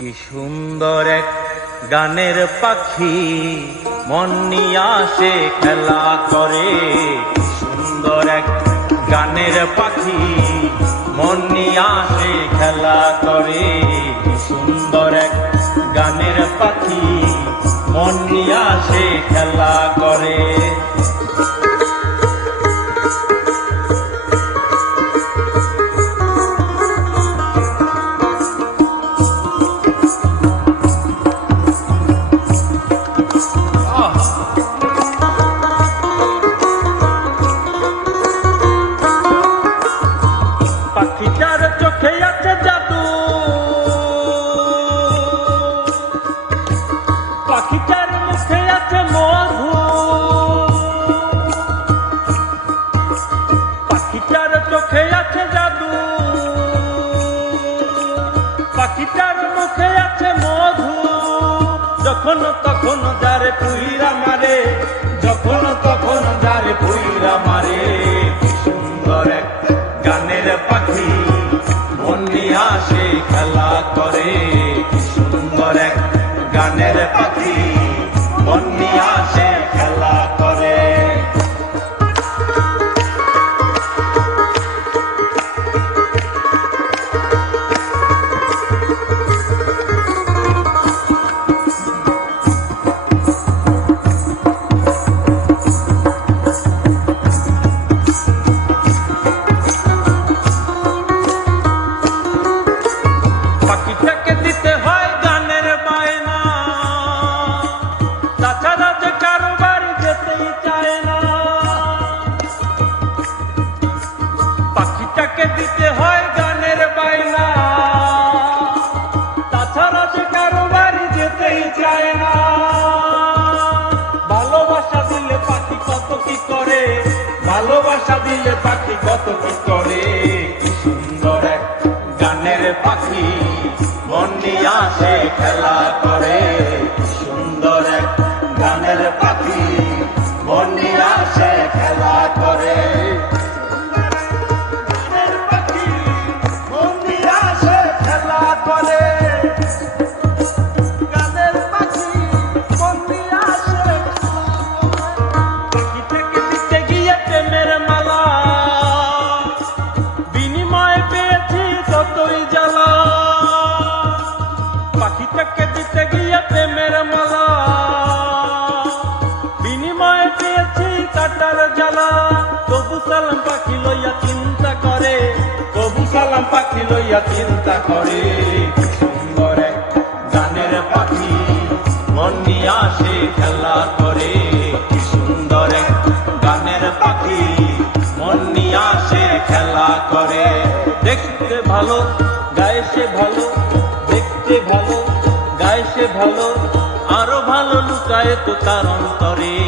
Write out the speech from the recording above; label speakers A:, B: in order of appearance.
A: কি সুন্দর এক গানের পাখি। মন নিয়ে আসে খেলা করে। সুন্দর এক গানের পাখি। মন নিয়ে আসে খেলা করে। সুন্দর এক গানের পাখি। মন নিয়ে আসে খেলা পাখিটার চোখে আছে জাদু। পাখিটার মুখে আছে মধু। পাখিটার চোখে আছে জাদু। পাখিটার মুখে আছে মধু। যখন তখন যারে পুইরা মারে, যখন তখন যারে পুইরা গানের দিলে পাখি কত করে কি সুন্দর গানের পাখি। মন নিয়ে আসে খেলা করে। কাটার জ্বালা তবু সালাম পাখি লইয়া চিন্তা করে। তবু সালাম পাখি লইয়া চিন্তা করে। সুন্দর এক গানের পাখি মন নিয়ে আসে খেলা করে। সুন্দর এক গানের পাখি মন নিয়ে আসে খেলা করে। দেখতে ভালো গায়ে সে ভালো দেখতে ভালো গায়ে সে ভালো আরও ভালো লুকায় তো তার অন্তরে।